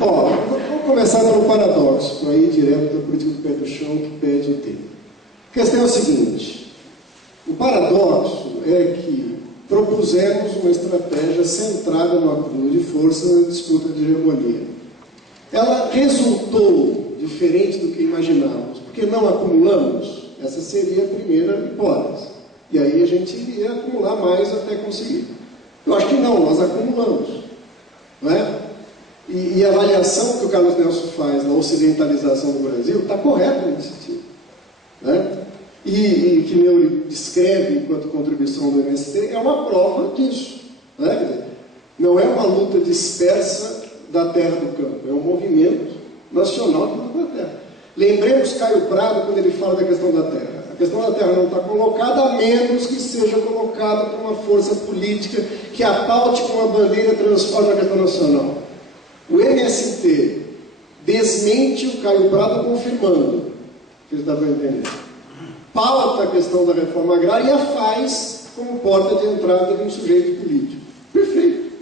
Ó, vamos começar pelo paradoxo, para ir direto da política do pé do chão que pede o tempo. A questão é o seguinte: o paradoxo é que propusemos uma estratégia centrada no acúmulo de força na disputa de hegemonia. Ela resultou diferente do que imaginávamos, porque não acumulamos. Essa seria a primeira hipótese. E aí a gente iria acumular mais até conseguir. Eu acho que não, nós acumulamos. Não é? E a avaliação que o Carlos Nelson faz da ocidentalização do Brasil está correta nesse sentido. Né? E que Neuri descreve enquanto contribuição do MST é uma prova disso. Né? Não é uma luta dispersa da terra do campo, é um movimento nacional que luta pela terra. Lembremos Caio Prado quando ele fala da questão da terra. A questão da terra não está colocada a menos que seja colocada por uma força política que a paute com uma bandeira transforma a questão nacional. O MST desmente o Caio Prado confirmando, que ele está para entender. Pauta a questão da reforma agrária e a faz como porta de entrada de um sujeito político. Perfeito.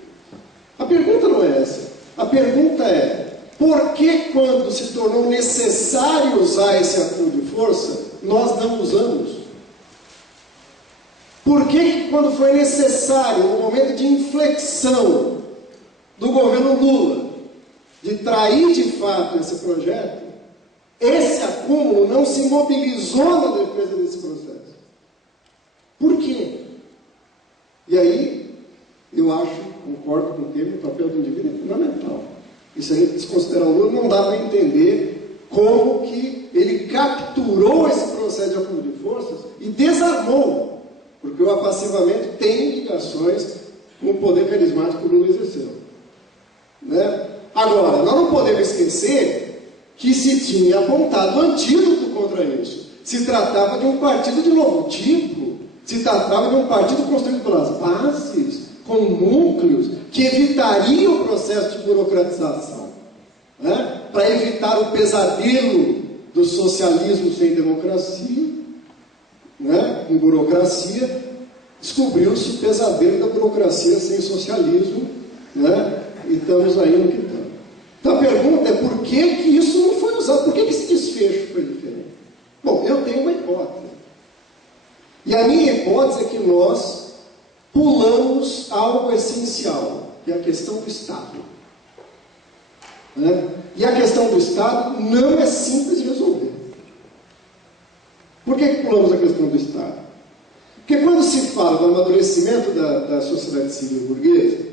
A pergunta não é essa. A pergunta é: por que, quando se tornou necessário usar esse acúmulo de força, nós não usamos? Por que, quando foi necessário, no momento de inflexão do governo Lula, de trair de fato esse projeto, esse acúmulo não se mobilizou na defesa desse processo? Por quê? E aí, eu acho, concordo com o termo, o papel do indivíduo é fundamental. E se a gente desconsiderar o Lula, não dá para entender como que ele capturou esse processo de acúmulo de forças e desarmou, porque o apassivamento tem ligações com o poder carismático que o Lula exerceu. Né? Agora, nós não podemos esquecer que se tinha apontado antídoto contra isso. Se tratava de um partido de novo tipo, se tratava de um partido construído pelas bases, com núcleos que evitariam o processo de burocratização, né? Para evitar o pesadelo do socialismo sem democracia, né? Em burocracia, descobriu-se o pesadelo da burocracia sem socialismo, né? E estamos aí no que estamos. Então a pergunta é: por que isso não foi usado? Por que esse desfecho foi diferente? Bom, eu tenho uma hipótese. E a minha hipótese é que nós pulamos algo essencial, que é a questão do Estado. Né? E a questão do Estado não é simples de resolver. Por que pulamos a questão do Estado? Porque quando se fala do amadurecimento da sociedade civil burguesa,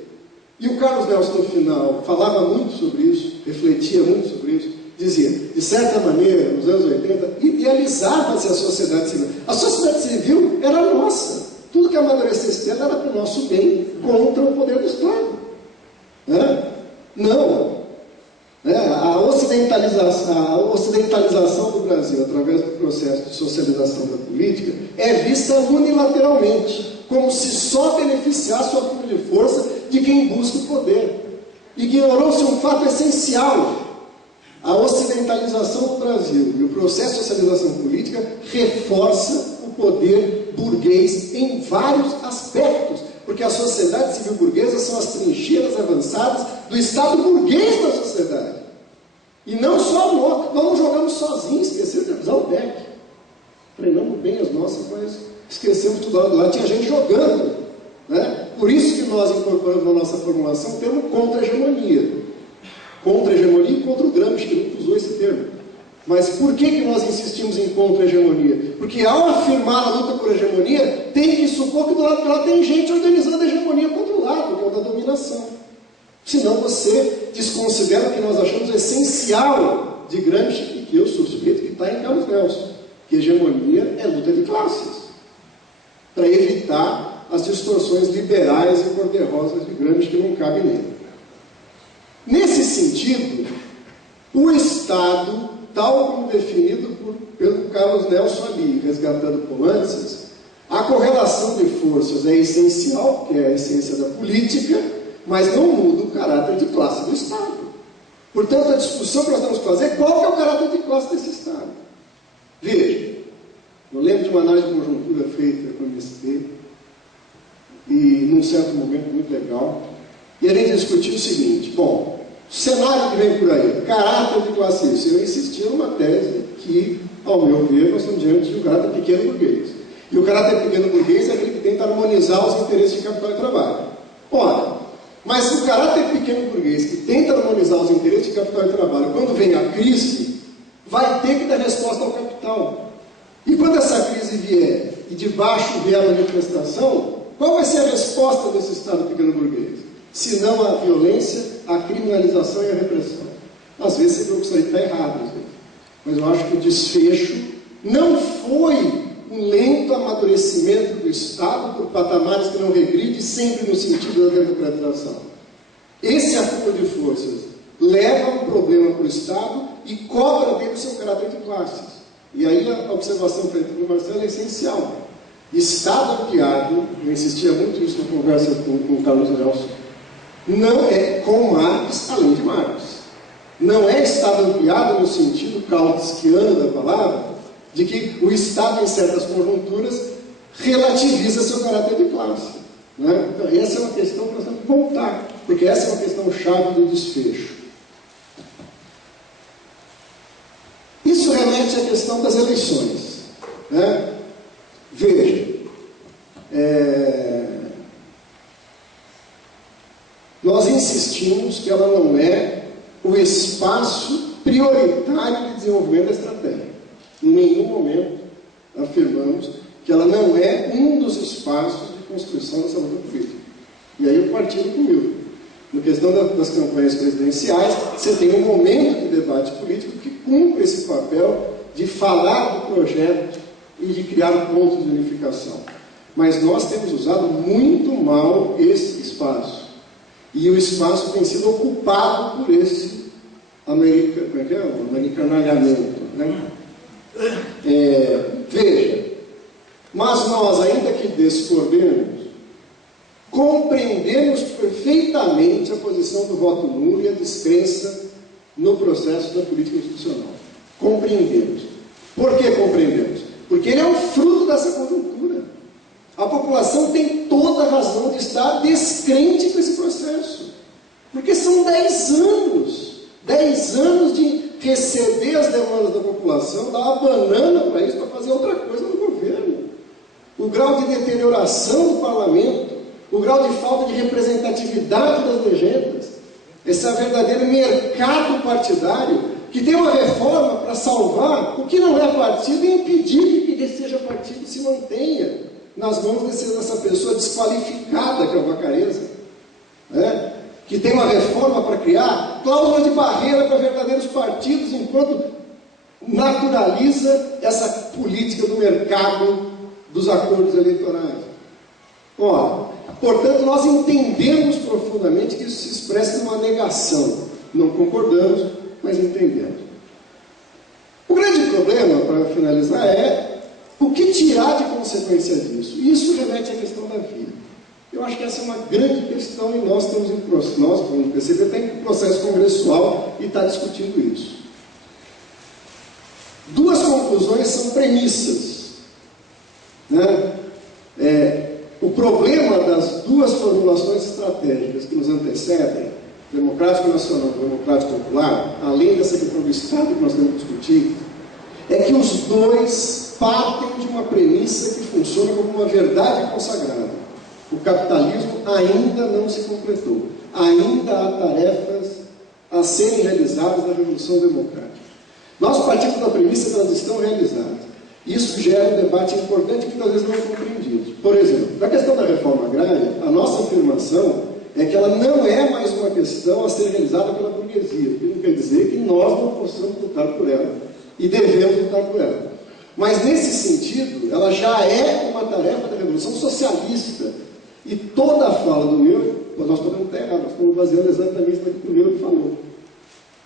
e o Carlos Nelson, no final, falava muito sobre isso, refletia muito sobre isso, dizia, de certa maneira, nos anos 80, idealizava-se a sociedade civil. A sociedade civil era nossa. Tudo que amadurecesse dela era para o nosso bem, contra o poder do Estado. Né? Não. Né? A ocidentalização do Brasil, através do processo de socialização da política, é vista unilateralmente, como se só beneficiasse o acúmulo de força de quem busca o poder. Ignorou-se um fato essencial. A ocidentalização do Brasil e o processo de socialização política reforça o poder burguês em vários aspectos, porque a sociedade civil burguesa são as trincheiras avançadas do Estado burguês da sociedade. E não só nós não jogamos sozinhos, esquecemos de avisar o Beck. Treinamos bem as nossas, mas esquecemos tudo lá. Tinha gente jogando. Né? Por isso que nós incorporamos na nossa formulação o termo contra-hegemonia. Contra-hegemonia e contra o Gramsci, que nunca usou esse termo. Mas por que nós insistimos em contra-hegemonia? Porque ao afirmar a luta por hegemonia, tem que supor que do lado de lá tem gente organizando a hegemonia contra o lado, que é o da dominação. Senão você desconsidera o que nós achamos essencial de Gramsci, e que eu suspeito que está em Carlos Nelson, que hegemonia é luta de classes, para evitar as distorções liberais e cor-de-rosas de Gramsci que não cabem nele. Nesse sentido, o Estado, tal como definido pelo Carlos Nelson ali, resgatando Polantzes, a correlação de forças é essencial, que é a essência da política, mas não muda o caráter de classe do Estado. Portanto, a discussão que nós temos que fazer é qual que é o caráter de classe desse Estado. Veja, eu lembro de uma análise de conjuntura feita com o MST, e num certo momento muito legal, e a gente discutiu o seguinte: bom, cenário que vem por aí, caráter de classe isso. Eu insisti numa tese que, ao meu ver, nós estamos diante de um caráter pequeno burguês. E o caráter pequeno burguês é aquele que tenta harmonizar os interesses de capital e trabalho. Ora, mas o caráter pequeno burguês que tenta harmonizar os interesses de capital e trabalho, quando vem a crise, vai ter que dar resposta ao capital. E quando essa crise vier e de baixo vier a manifestação, qual vai ser a resposta desse Estado pequeno burguês? Se não a violência, a criminalização e a repressão. Às vezes você vê que isso aí está errado, mas eu acho que o desfecho não foi um lento amadurecimento do Estado por patamares que não regride sempre no sentido da democratização. Esse acúmulo de forças leva um problema para o Estado e cobra dele o seu caráter de classes. E aí a observação feita pelo Marcelo é essencial. Estado ampliado, eu insistia muito nisso na conversa com o Carlos Nelson, não é com Marx, além de Marx. Não é Estado ampliado no sentido kautskiano da palavra, de que o Estado, em certas conjunturas, relativiza seu caráter de classe. Né? Então, essa é uma questão que nós temos que voltar, porque essa é uma questão chave do desfecho. Isso remete à questão das eleições. Né? Veja, nós insistimos que ela não é o espaço prioritário de desenvolvimento da estratégia. Em nenhum momento afirmamos que ela não é um dos espaços de construção dessa luta política. E aí eu partilho comigo. Na questão das campanhas presidenciais, você tem um momento de debate político que cumpre esse papel de falar do projeto e de criar pontos de unificação. Mas nós temos usado muito mal esse espaço. E o espaço tem sido ocupado por esse americanalhamento. Né? Veja, mas nós, ainda que discordemos, compreendemos perfeitamente a posição do voto nulo e a descrença no processo da política institucional. Compreendemos. Por que compreendemos? Porque ele é um fruto dessa conjuntura. A população tem toda a razão de estar descrente com esse processo. Porque são 10 anos. 10 anos de receber as demandas da população, dar uma banana para isso, para fazer outra coisa no governo. O grau de deterioração do parlamento, o grau de falta de representatividade das legendas, esse verdadeiro mercado partidário, que tem uma reforma para salvar o que não é partido e impedir que quem seja partido se mantenha nas mãos dessa pessoa desqualificada que é o Vacareza, né? Que tem uma reforma para criar cláusulas de barreira para verdadeiros partidos, enquanto naturaliza essa política do mercado dos acordos eleitorais. Portanto, nós entendemos profundamente que isso se expressa numa negação. Não concordamos, mas entendemos. O grande problema, para finalizar, é o que tirar de consequência disso. Isso remete à questão da vida. Eu acho que essa é uma grande questão e nós estamos em processo, nós, como PCB, tem um processo congressual e está discutindo isso. Duas conclusões são premissas. Né? O problema das duas formulações estratégicas que nos antecedem, democrático nacional e democrático popular, além dessa questão do Estado que nós temos que discutir, é que os dois partem de uma premissa que funciona como uma verdade consagrada. O capitalismo ainda não se completou. Ainda há tarefas a serem realizadas na Revolução Democrática. Nós partimos da premissa que elas estão realizadas. Isso gera um debate importante que muitas vezes não é compreendido. Por exemplo, na questão da reforma agrária, a nossa afirmação é que ela não é mais uma questão a ser realizada pela burguesia, o que não quer dizer que nós não possamos lutar por ela e devemos lutar por ela. Mas nesse sentido, ela já é uma tarefa da Revolução Socialista. E toda a fala do Miller, nós podemos estar errados, nós estamos baseando exatamente no que o Miller falou.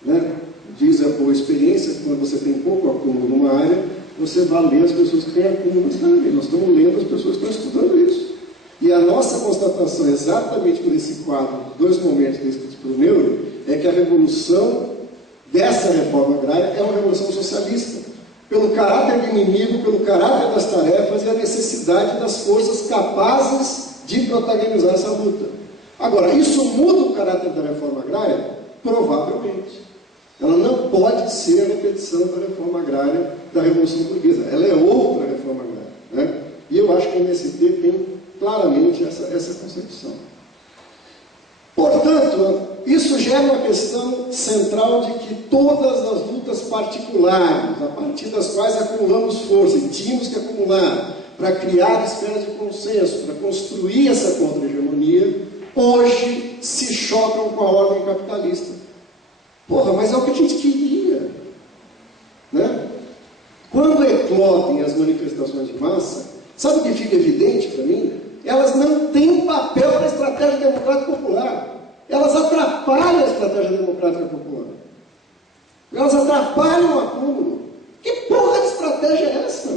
Né? Diz a boa experiência que quando você tem pouco acúmulo numa área, você vai ler as pessoas que têm acúmulo nessa área. Nós estamos lendo as pessoas que estão estudando isso. E a nossa constatação, exatamente por esse quadro, dois momentos descritos pelo Miller, é que a revolução dessa reforma agrária é uma revolução socialista. Pelo caráter do inimigo, pelo caráter das tarefas e a necessidade das forças capazes de protagonizar essa luta. Agora, isso muda o caráter da reforma agrária? Provavelmente. novamente. Ela não pode ser a repetição da reforma agrária da Revolução Burguesa. Ela é outra reforma agrária, né? E eu acho que o MST tem claramente essa concepção. Portanto, isso gera uma questão central de que todas as lutas particulares, a partir das quais acumulamos força e tínhamos que acumular para criar esferas de consenso, para construir essa contra-hegemonia, hoje se chocam com a ordem capitalista. Porra, mas é o que a gente queria, né? Quando eclodem as manifestações de massa, sabe o que fica evidente para mim? Elas não têm papel para a estratégia democrática popular. Elas atrapalham a estratégia democrática popular. Elas atrapalham o acúmulo. Que porra de estratégia é essa?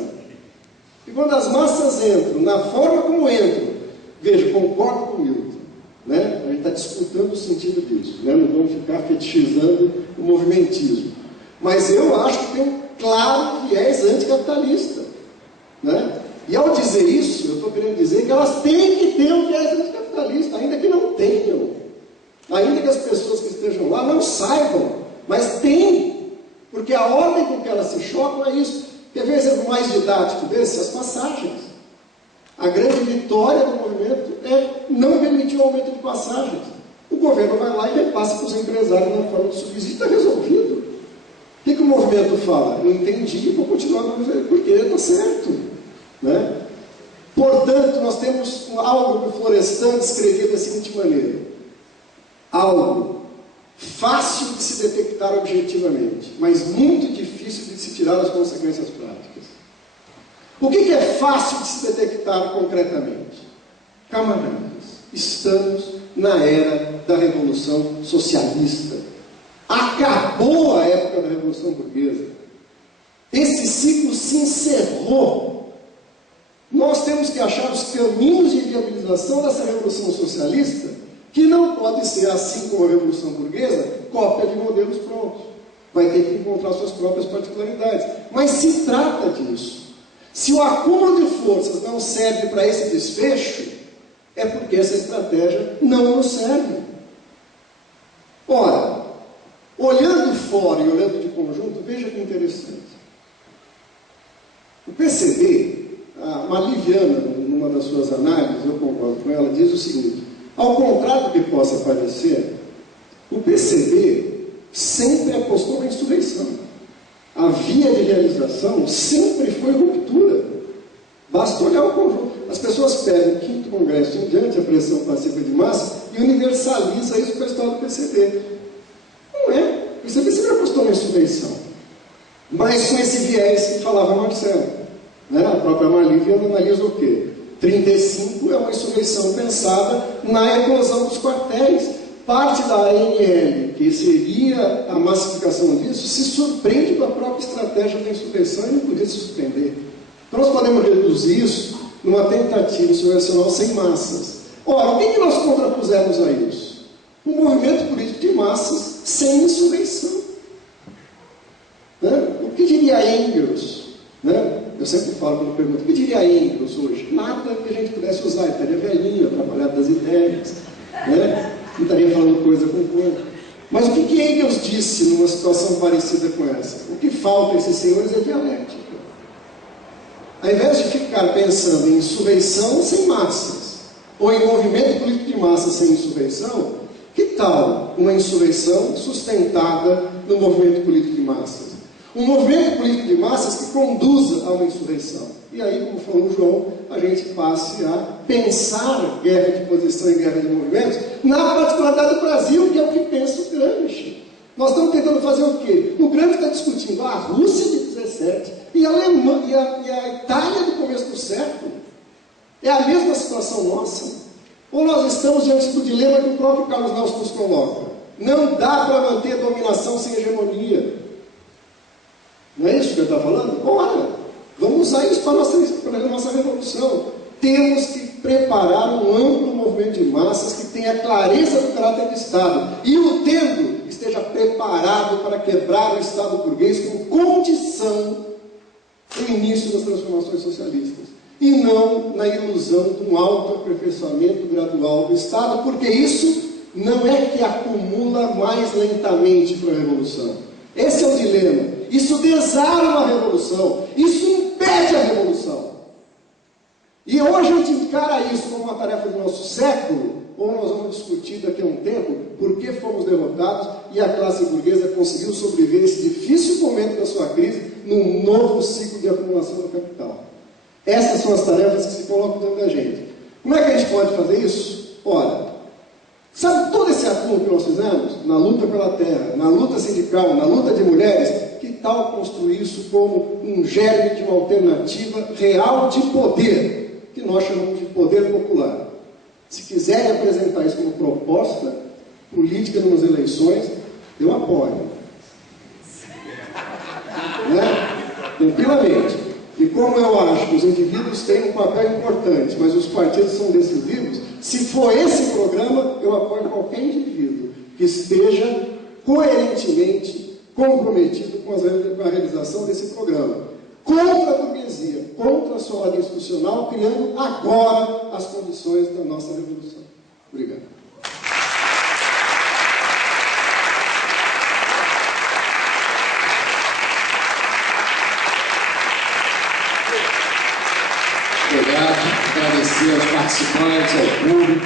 E quando as massas entram, na forma como entram, veja, concordo com o Milton, né? A gente está disputando o sentido disso, né? Não vamos ficar fetichizando o movimentismo. Mas eu acho que tem um claro viés anticapitalista, né? E ao dizer isso, eu estou querendo dizer que elas têm que ter um viés anticapitalista, ainda que não tenham. Ainda que as pessoas que estejam lá não saibam, mas tem. Porque a ordem com que elas se chocam é isso. Quer ver um exemplo mais didático desse? As passagens. A grande vitória do movimento é não permitir o aumento de passagens. O governo vai lá e repassa para os empresários na forma de subsídio, está resolvido. O que o movimento fala? Não entendi, vou continuar porque está certo, né? Portanto, nós temos algo que o Florestan descrevia da seguinte maneira: algo fácil de se detectar objetivamente, mas muito difícil de se tirar as consequências práticas. O que é fácil de se detectar concretamente? Camaradas, estamos na era da Revolução Socialista. Acabou a época da Revolução Burguesa. Esse ciclo se encerrou. Nós temos que achar os caminhos de viabilização dessa Revolução Socialista, que não pode ser, assim como a Revolução Burguesa, cópia de modelos prontos. Vai ter que encontrar suas próprias particularidades. Mas se trata disso. Se o acúmulo de forças não serve para esse desfecho, é porque essa estratégia não nos serve. Ora, olhando fora e olhando de conjunto, veja que interessante. O PCB, a Maliviana, numa das suas análises, eu concordo com ela, diz o seguinte: ao contrário do que possa parecer, o PCB sempre apostou na insurreição. A via de realização sempre foi ruptura. Basta olhar o conjunto. As pessoas pegam o 5º Congresso em diante, a pressão pacífica de massa, e universaliza isso com a história do PCB. Não é. O PCB sempre apostou na insurreição. Mas com esse viés que falava Marcelo. Né? A própria Malívia analisa o quê? 35 é uma insurreição pensada na eclosão dos quartéis. Parte da ANL, que seria a massificação disso, se surpreende com a própria estratégia da insurreição e não podia se surpreender. Então nós podemos reduzir isso numa tentativa insurrecional sem massas. Ora, o que nós contrapusemos a isso? Um movimento político de massas sem insurreição. Né? O que diria Engels? Né? Eu sempre falo quando pergunto, o que diria Engels hoje? Nada que a gente pudesse usar, ele estaria velhinho, atrapalhado das ideias, né? Não estaria falando coisa com coisa. Mas o que Engels disse numa situação parecida com essa? O que falta a esses senhores é dialética. Ao invés de ficar pensando em insurreição sem massas, ou em movimento político de massas sem insurreição, que tal uma insurreição sustentada no movimento político de massas? Um movimento político de massas que conduza a uma insurreição. E aí, como falou o João, a gente passe a pensar guerra de posição e guerra de movimentos na particularidade do Brasil, que é o que pensa o Gramsci. Nós estamos tentando fazer o quê? O Gramsci está discutindo a Rússia de 17 e a Alemanha e a Itália do começo do século. É a mesma situação nossa. Ou nós estamos diante do dilema que o próprio Carlos Nelson nos coloca. Não dá para manter a dominação sem hegemonia. Não é isso que ele está falando? Ora, vamos usar isso para a nossa revolução. Temos que preparar um amplo movimento de massas que tenha clareza do caráter do Estado. E o tendo, esteja preparado para quebrar o Estado burguês como condição do início das transformações socialistas. E não na ilusão de um autoaperfeiçoamento gradual do Estado, porque isso não é que acumula mais lentamente para a revolução. Esse é o dilema. Isso desarma a revolução. Isso impede a revolução. E hoje a gente encara isso como uma tarefa do nosso século, ou nós vamos discutir daqui a um tempo por que fomos derrotados e a classe burguesa conseguiu sobreviver a esse difícil momento da sua crise num novo ciclo de acumulação do capital. Essas são as tarefas que se colocam diante da gente. Como é que a gente pode fazer isso? Ora, sabe todo esse acúmulo que nós fizemos? Na luta pela terra, na luta sindical, na luta de mulheres, que tal construir isso como um germe de uma alternativa real de poder, que nós chamamos de poder popular? Se quiserem apresentar isso como proposta política nas eleições, eu apoio. Né? Tranquilamente. E como eu acho que os indivíduos têm um papel importante, mas os partidos são decisivos, se for esse programa, eu apoio qualquer indivíduo que esteja coerentemente comprometido com a realização desse programa. Contra a burguesia, contra a sua ordem institucional, criando agora as condições da nossa revolução. Obrigado. Obrigado, agradecer aos participantes, ao público.